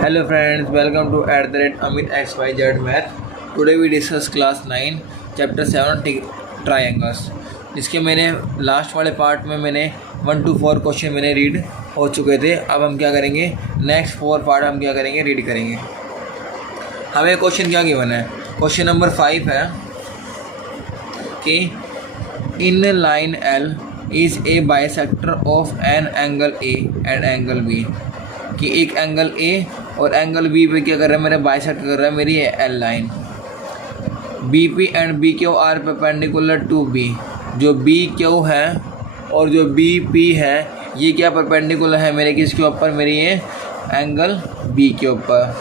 Hello friends, welcome to @Amit XYZ Math. Today we discuss class 9 chapter 7 triangles. जिसके मैंने last वाले part में मैंने 1 to 4 क्वेश्चन मैंने रीड हो चुके थे। अब हम क्या करेंगे, नेक्स्ट 4 पार्ट हम क्या करेंगे, रीड करेंगे। हमें क्वेश्चन क्या गिवन है, क्वेश्चन नंबर 5 है कि in line L is a bisector of an angle A and angle B, कि एक एंगल A और एंगल B पे क्या कर रहा है, मेरे बाइसेक्ट कर रहा है मेरी L line. BP and BQ are perpendicular to B, जो BQ है और जो BP है ये क्या परपेंडिकुलर है मेरे किसके ऊपर, मेरी ये एंगल B के ऊपर।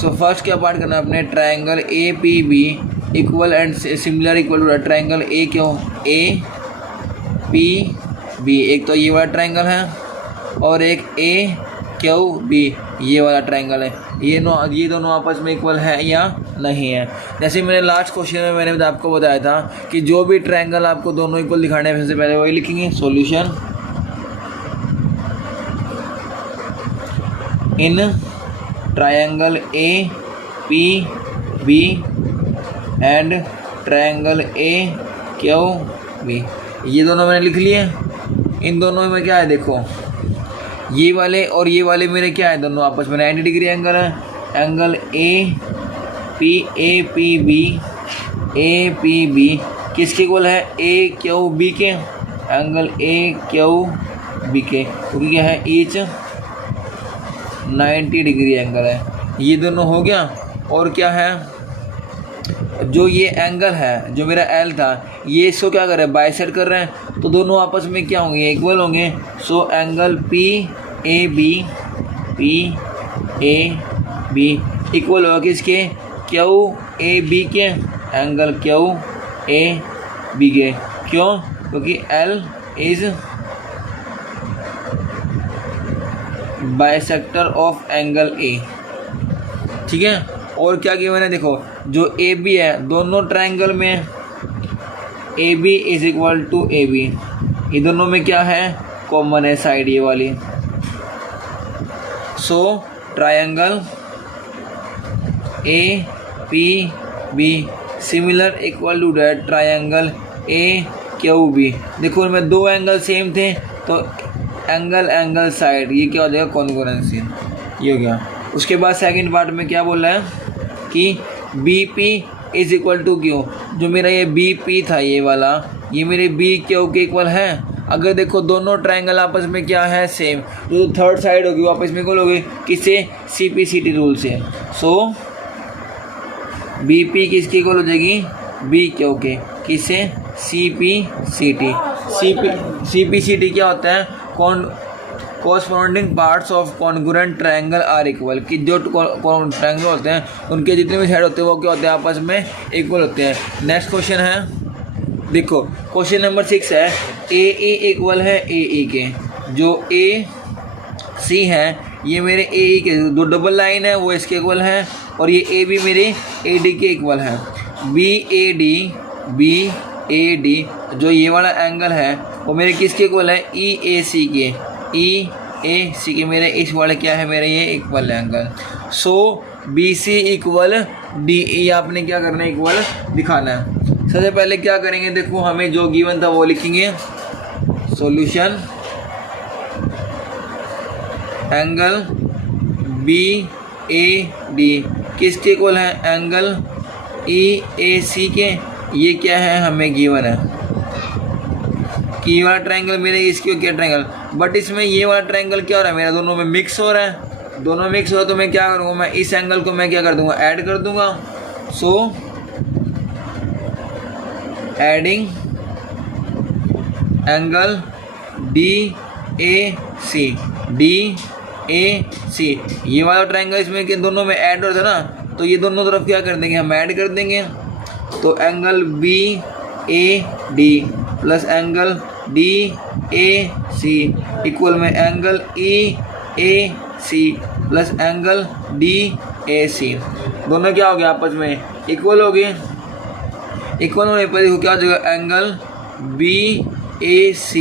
सो फर्स्ट क्या पार्ट करना है अपने, triangle APB equal and similar equal to triangle APB। एक तो ये वाला ट्रायंगल है और एक AQB ये वाला ट्रायंगल है। ये दोनों आपस में इक्वल है या नहीं है। जैसे मैंने लास्ट क्वेश्चन में मैंने आपको बताया था कि जो भी ट्रायंगल आपको दोनों इक्वल दिखाने हैं सबसे पहले वही लिखेंगे solution. In triangle APB and triangle AQB, ये दोनों मैंने लिख लिए। इन दोनों में क्या है, देखो ये वाले और ये वाले मेरे क्या है, दोनों आपस में 90 डिग्री एंगल है। एंगल APB किसके इक्वल है, AQB के, एंगल AQB के, क्योंकि क्या है ईच 90 डिग्री एंगल है। ये दोनों हो गया। और क्या है, जो ये एंगल है जो मेरा L था ये इसको क्या कर रहा है, बाइसेक्ट कर रहे हैं, तो दोनों आपस में क्या होंगे, इक्वल होंगे। सो एंगल PAB इक्वल होगा किसके, QAB के, एंगल QAB के। क्यों, क्योंकि L is bisector of angle A, ठीक है। और क्या गिवन है, देखो जो AB है दोनों ट्रायंगल में AB is equal to AB, ये दोनों में क्या है, कॉमन है साइड ये वाली। So triangle APB similar equal to that triangle AQB। देखो इनमें दो एंगल सेम थे तो एंगल साइड ये क्या हो जाएगा, कॉन्ग्रुएंसी, ये हो गया। उसके बाद सेकंड पार्ट में क्या बोल रहा है कि BP is equal to Q, जो मेरा ये BP था ये वाला, ये मेरे BQ के इक्वल है। अगर देखो दोनों ट्रायंगल आपस में क्या है, सेम, जो थर्ड साइड होगी वो आपस में इक्वल होगी, किससे, CPCT रूल से। सो BP किसकी इक्वल हो जाएगी, BQ के, किससे, CPCT क्या होता है, corresponding parts of congruent triangle are equal, कि जो ट्रायंगल होते हैं उनके जितने भी साइड होते हैं वो क्या होते हैं, आपस में इक्वल होते हैं। नेक्स्ट क्वेश्चन है, देखो क्वेश्चन नंबर 6 है, AE इक्वल है AE के, जो AC है ये मेरे AE के, दो डबल लाइन है वो इसके इक्वल है, और ये AB मेरे AD के इक्वल है। BAD जो ये वाला एंगल है वो मेरे किसके इक्वल है, EAC के, EAC के मेरे इस वाले क्या है, मेरे ये इक्वल एंगल। सो BC इक्वल DE आपने क्या करना है, इक्वल दिखाना है। सबसे पहले क्या करेंगे, देखो हमें जो गिवन था वो लिखेंगे सॉल्यूशन। एंगल BAD किसके इक्वल है, एंगल EAC के, ये क्या है हमें गिवन है कि ये वाला ट्रायंगल मेरे इसके क्या ट्रायंगल, बट इसमें ये वाला ट्रायंगल क्या हो रहा है, मेरा दोनों में मिक्स हो रहा है। दोनों मिक्स हो रहा है तो मैं क्या करूँगा, मैं इस एंगल को मैं क्या कर दूँगा, ऐड कर दूँगा। सो एडिंग एंगल DAC, ये वाला ट्रायंगल इसमें के दोनों में ऐड हो रहा था ना, तो ये दोनों तरफ क्या कर देंगे, हम ऐड कर देंगे। तो angle BAD plus angle DAC equal में angle EAC plus angle DAC, दोनों क्या हो गया, आपस में इक्वल हो गए। इक्वल होने पर देखो क्या हो जाएगा, एंगल BAC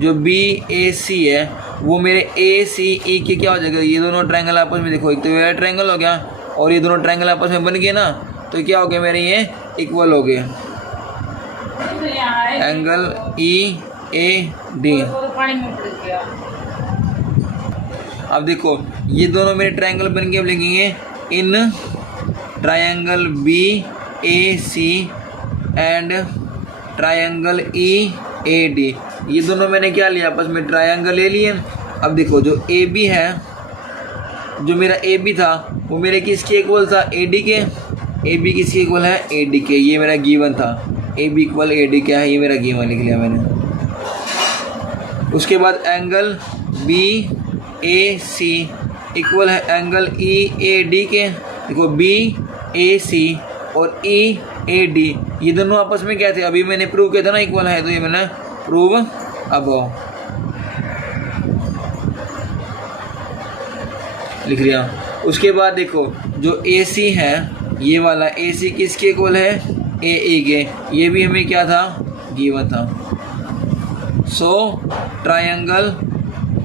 जो BAC है वो मेरे ए सी ई के क्या हो जाएगा, ये दोनों ट्रायंगल आपस में देखो, एक तो ये ट्रायंगल हो गया और ये दोनों ट्रायंगल आपस में बन गए ना, तो क्या हो गया मेरे ये इक्वल हो गए। Angle E A D. अब देखो ये दोनों मेरे ट्रायंगल बन के अब लिखेंगे in triangle B A C and triangle E A D. ये दोनों मैंने क्या लिया आपस में, ट्रायंगल ले लिए। अब देखो जो ए बी है, जो मेरा ए बी था वो मेरे किसके इक्वल था, ए डी के। ए बी किसके इक्वल है, ए डी के। ये मेरा गिवन था, A B equal A D क्या है, ये मेरा गिवन लिख लिया मैंने। उसके बाद angle B A C equal है एंगल ई ए डी के। देखो बी ए सी और ई ए डी ये दोनों आपस में क्या थे, अभी मैंने प्रूव किया था ना इक्वल है, तो ये मैंने प्रूव अब लिख लिया। उसके बाद देखो जो ए सी है, ये वाला ए सी किसके इक्वल है, ए ए के। ये भी हमें क्या था, गिवन था। So triangle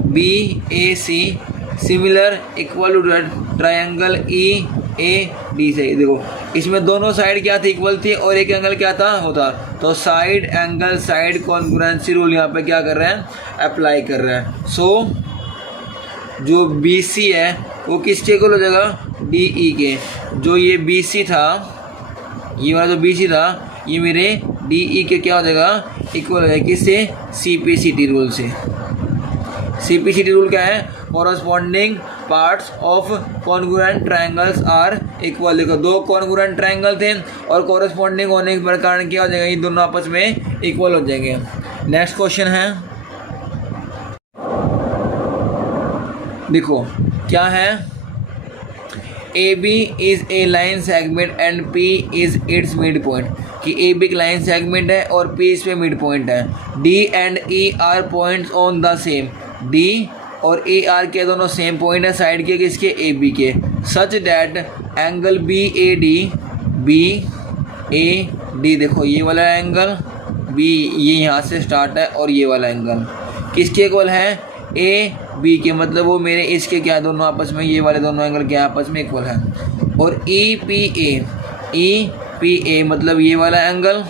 B A C similar equal to triangle E A D से। देखो इसमें दोनों साइड क्या थी, इक्वल थी, और एक एंगल क्या था, होता। तो side angle side congruency rule यहाँ पे क्या कर रहे हैं, अप्लाई कर रहे हैं। सो जो बी सी है वो किसके इक्वल हो जाएगा, डी ई के। जो ये बी सी था, ये वाला जो बी सी था, ये मेरे डी ई के क्या हो जाएगा, इक्वल हो जाएगा किससे, C P C T rule से। C P C T rule क्या है, corresponding parts of congruent triangles are equal. देखो दो कॉन्ग्रुएंट ट्रायंगल थे और कॉरस्पॉन्डिंग होने के कारण क्या हो जाएगा, ये दोनों आपस में इक्वल हो जाएंगे। नेक्स्ट क्वेश्चन है, देखो क्या है, A B is a line segment and P is its mid point. कि ए बी एक लाइन सेगमेंट है और पी इस पे मिड पॉइंट है। D and E are points on the same. D और ए आर के दोनों सेम पॉइंट है साइड के किसके, ए बी के। Such that angle B A D, देखो ये वाला एंगल बी ये यहाँ से स्टार्ट है और ये वाला एंगल किसके इक्वल है, ए बी के। मतलब वो मेरे इसके क्या दोनों आपस में, ये वाले दोनों एंगल क्या आपस में इक्वल है। और ई पी ए मतलब ये वाला एंगल,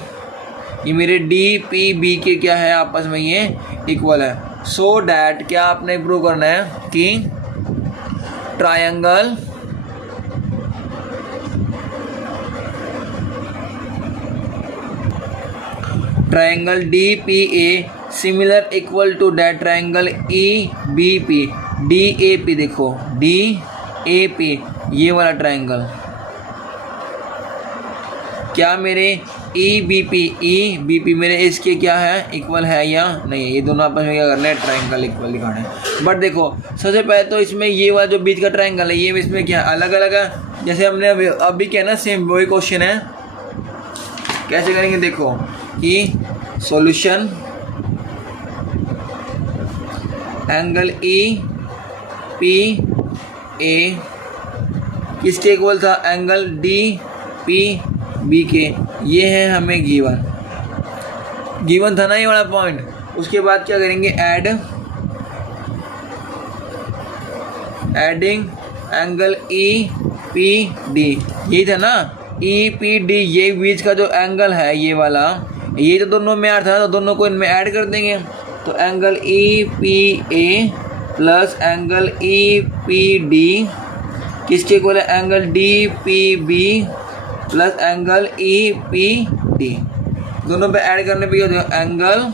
ये मेरे डी पी बी के क्या है आपस में ये इक्वल है। सो डैट क्या आपने प्रूव करना है कि triangle D P A similar equal to that triangle E B P D A P. देखो डी ए पी ये वाला ट्रायंगल क्या मेरे ई बी पी मेरे इसके क्या है, इक्वल है या नहीं। ये दोनों आपस में क्या करना है, ट्रायंगल इक्वल दिखाना है। बट देखो सबसे पहले तो इसमें ये वाला जो बीच का ट्रायंगल है ये इसमें क्या अलग अलग है। जैसे हमने अभी क्या ना, सेम वही क्वेश्चन है, कैसे करेंगे देखो कि सॉल्यूशन एंगल ई पी ए किसके इक्वल था, एंगल डी पी बी के। ये है हमें गिवन था ना ये वाला पॉइंट। उसके बाद क्या करेंगे, adding angle E P D, यही था ना, ई पी डी ये बीच का जो एंगल है ये वाला, ये तो दोनों में यार था, तो दोनों को इनमें ऐड कर देंगे। तो angle E P A plus angle E P D किसके इक्वल है, angle D P B plus angle E P D. दोनों पे ऐड करने पे क्या होगा, angle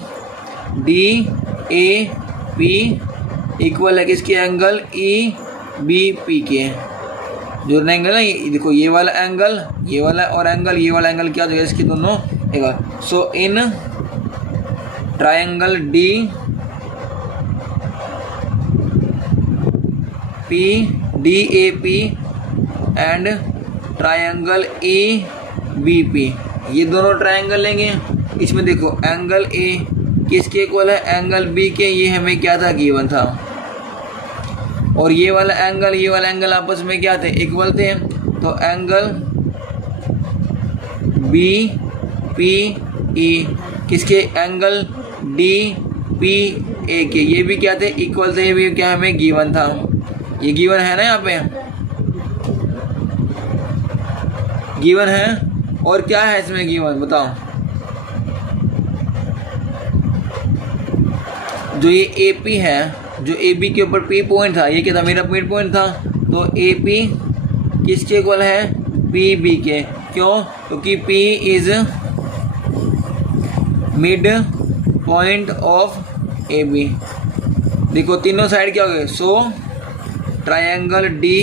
D A P equal है किसके, एंगल ई बी पी के। जो एंगल है ये देखो, ये वाला एंगल ये वाला और एंगल ये वाला एंगल क्या हो जाएगा, इसके दोनों equal. So in triangle D P D A P and triangle A B P, ये दोनों ट्रायंगल लेंगे। इसमें देखो एंगल ए किसके इक्वल है, एंगल बी के। ये हमें क्या था, गिवन था। और ये वाला एंगल आपस में क्या थे, इक्वल थे। तो एंगल बी पी ई किसके, एंगल डी पी ए के, ये भी क्या थे, इक्वल थे, ये भी क्या हमें गिवन था, ये गिवन है ना, यहाँ पे गिवन है। और क्या है इसमें गिवन बताओ, जो ये ए पी है, जो ए बी के ऊपर पी पॉइंट था, ये क्या था, मेरा मिड पॉइंट था, तो ए पी किसके इक्वल है, पी बी के। क्यों, क्योंकि P is mid point of A B. देखो तीनों साइड क्या हो गए, so triangle D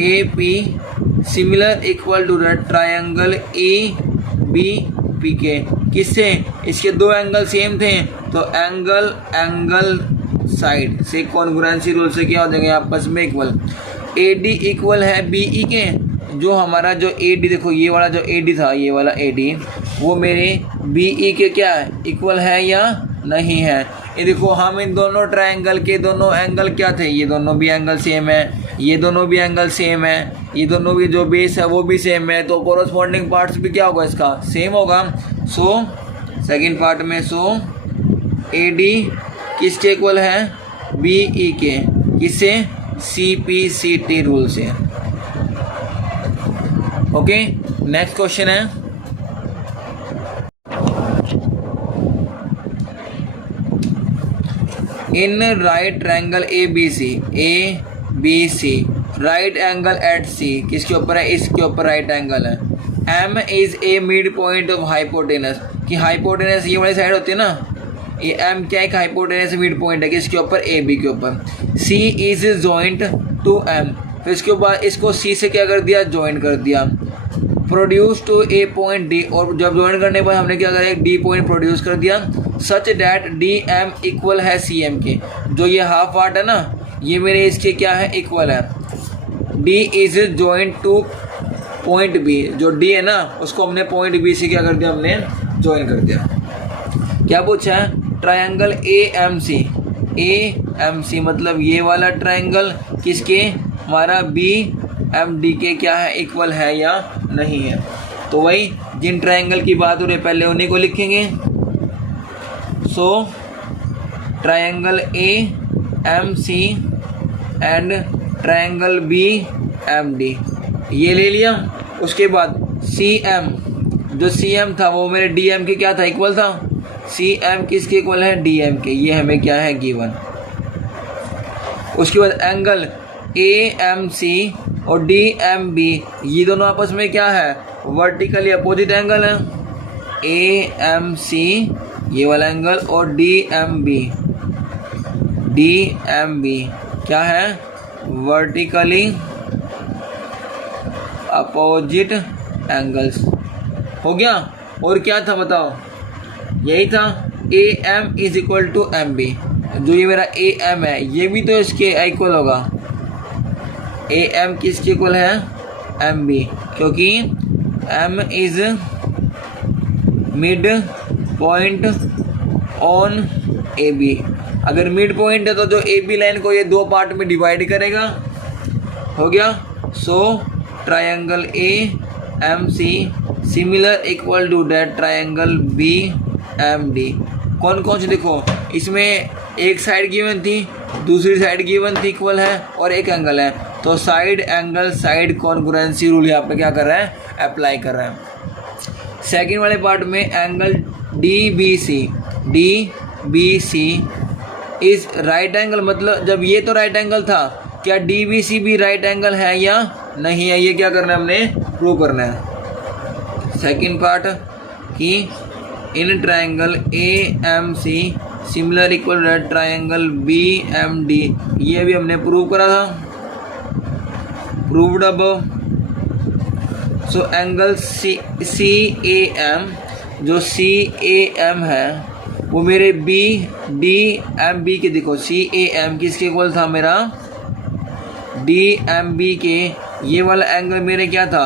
A P similar equal to the triangle A B P के। किससे, इसके दो एंगल सेम थे, तो एंगल साइड से कॉन्ग्रुएंसी रूल से क्या हो जाएगा आपस में इक्वल। ए डी इक्वल है बी ई के, जो हमारा जो ए डी, देखो ये वाला जो ए डी था, ये वाला ए डी वो मेरे बी ई के क्या है, इक्वल है या नहीं है। ये देखो हम इन दोनों ट्रायंगल के दोनों एंगल क्या थे, ये दोनों भी एंगल सेम है, ये दोनों भी एंगल सेम है, ये दोनों भी जो बेस है वो भी सेम है, तो कोरस्पॉन्डिंग पार्ट्स भी क्या होगा इसका, सेम होगा। सो सेकंड पार्ट में, सो ए डी किसके इक्वल है, बी ई के, किससे, C P C T rule से। ओके, नेक्स्ट क्वेश्चन है, in right triangle A B C right angle at C, किसके ऊपर है, इसके ऊपर राइट एंगल है। M is a mid point of hypotenuse, कि हाइपोटेनस ये वाली साइड होती है ना, ये एम क्या एक हाइपोटेनस मिड पॉइंट है, किसके ऊपर, ए बी के ऊपर। सी इज जॉइंट टू एम, फिर इसके बाद इसको सी से क्या कर दिया, ज्वाइन कर दिया। Produce to a point D, और जब ज्वाइन करने पर हमने क्या करा, एक डी पॉइंट प्रोड्यूस कर दिया। Such that D M equal है सी एम के, जो ये हाफ पार्ट है ना, ये मेरे इसके क्या है, इक्वल है। D is joint to point B, जो डी है ना उसको हमने पॉइंट बी से क्या कर दिया, हमने ज्वाइन कर दिया। क्या पूछा है, ट्रायंगल ए एम सी मतलब ये वाला ट्रायंगल किसके, हमारा बी एम डी के क्या है, इक्वल है या नहीं है। तो वही जिन ट्रायंगल की बात हो रही है पहले उन्हीं को लिखेंगे। So triangle A M C and triangle B M D, ये ले लिया। उसके बाद सी एम, जो सी एम था वो मेरे डी एम के क्या था, इक्वल था। सी एम किसके इक्वल है, डी एम के, ये हमें क्या है, गिवन। उसके बाद एंगल ए एम सी और डी एम बी, ये दोनों आपस में क्या है, वर्टिकली अपोजिट एंगल है। ए एम सी ये वाला एंगल और डी एम बी क्या है, वर्टिकली अपोजिट एंगल्स। हो गया, और क्या था बताओ, यही था। A M is equal to M B, जो ये मेरा ए एम है ये भी तो इसके इक्वल होगा। ए एम किसके इक्वल है, एम बी, क्योंकि M is mid point on A B. अगर मिड पॉइंट है तो जो ए बी लाइन को ये दो पार्ट में डिवाइड करेगा। हो गया। So triangle A M C similar equal to that triangle B M D. कौन कौन से, देखो इसमें एक साइड गिवन थी, दूसरी साइड गिवन थी, इक्वल है, और एक एंगल है, तो side angle side congruency rule यहाँ पे क्या कर रहा है, अप्लाई कर रहा है। सेकंड वाले पार्ट में angle D B C is right angle, मतलब जब ये तो राइट एंगल था, क्या डी बी सी भी राइट एंगल है या नहीं है, ये क्या करना है, हमने प्रूव करना है। सेकंड पार्ट कि in triangle A M C similar equal triangle B M D, ये भी हमने प्रूव करा था, proved above. So angle C A M, जो सी ए एम है वो मेरे बी डी एम बी के, देखो सी ए एम किसके इक्वल था, मेरा डी एम बी के। ये वाला एंगल मेरे क्या था,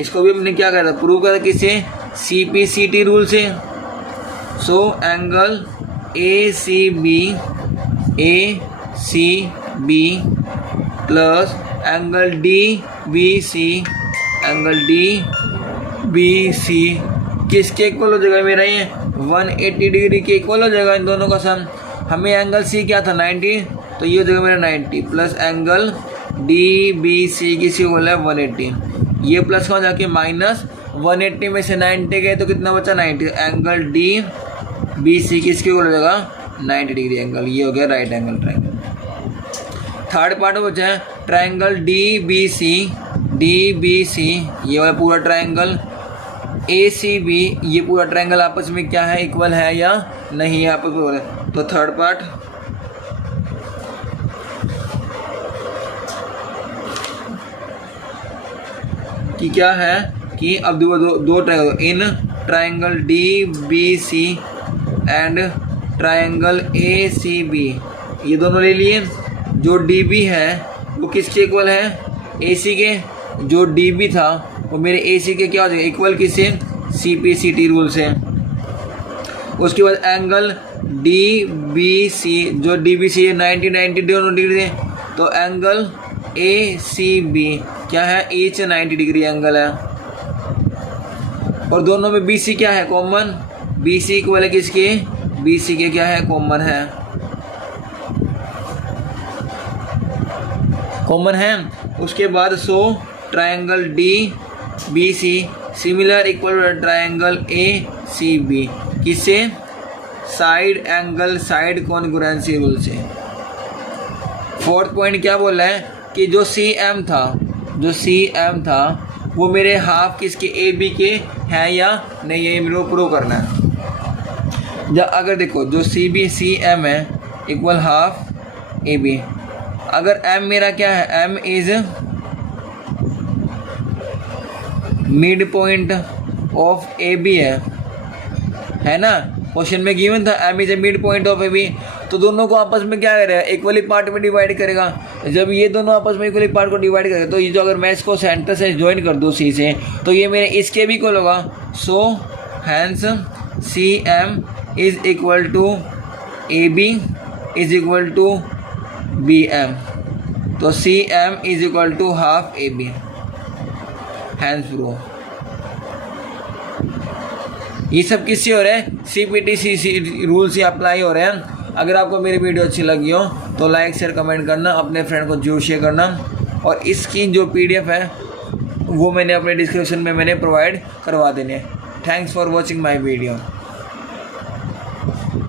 इसको भी हमने क्या करा था, प्रूव करा किससे, C P C T rule से। So angle A C B plus angle D B C किसके इक्वल हो जाएगा, मेरा ये 180 डिग्री के इक्वल हो जाएगा इन दोनों का सम। हमें एंगल सी क्या था 90, तो ये हो जाएगा मेरा 90 plus angle D B C किसी को बोला है 180, ये प्लस का हो जाके माइनस 180 में से 90 गए तो कितना बचा 90, एंगल डी बी सी किसके को लगेगा 90 डिग्री एंगल, ये हो गया right angle triangle. Third part बचा है ट्रायंगल डी बी सी, ये वाला पूरा ट्रायंगल, ए सी बी, ये पूरा ट्रायंगल आपस में क्या है इक्वल है या नहीं है आपस में। तो थर्ड पार्ट कि क्या है कि अब दो triangle in triangle D B C and triangle A C B, ये दोनों ले लिए। जो डी बी है वो किसके इक्वल है ए सी के, जो डी बी था वो मेरे ए सी के क्या हो जाएगा इक्वल किससे C P C T rule से। उसके बाद एंगल डी बी सी, जो डी बी सी 90 दोनों डिग्री है, तो एंगल ए सी बी क्या है ईच 90 डिग्री एंगल है। और दोनों में बी सी क्या है कॉमन, बी सी इक्वल है किसके, बी सी के क्या है कॉमन है, कॉमन है। उसके बाद so triangle D B C similar equal triangle A C B किससे, side angle side congruency rule से। फोर्थ पॉइंट क्या बोला है कि जो सी एम था वो मेरे हाफ किसके ए बी के हैं या नहीं, ये मेरे को प्रूव करना है। जब अगर देखो जो सी एम है इक्वल हाफ ए बी, अगर एम मेरा क्या है M is mid point of A B है ना, क्वेश्चन में गिवन था M is a mid point of A B, तो दोनों को आपस में क्या करेगा इक्वली पार्ट में डिवाइड करेगा। जब ये दोनों आपस में इक्वली पार्ट को डिवाइड करेगा तो ये जो अगर मैं इसको सेंटर से ज्वाइन कर दूँ सी से, तो ये मेरे इसके भी को होगा। So hence C M is equal to A B is equal to B M, तो C M is equal to half A B, hence prove. ये सब किससे हो रहे हैं C P T C rule से अप्लाई हो रहे हैं। अगर आपको मेरी वीडियो अच्छी लगी हो तो लाइक शेयर कमेंट करना, अपने फ्रेंड को जरूर शेयर करना। और इसकी जो पीडीएफ है वो मैंने अपने डिस्क्रिप्शन में मैंने प्रोवाइड करवा देने। Thanks for watching my video.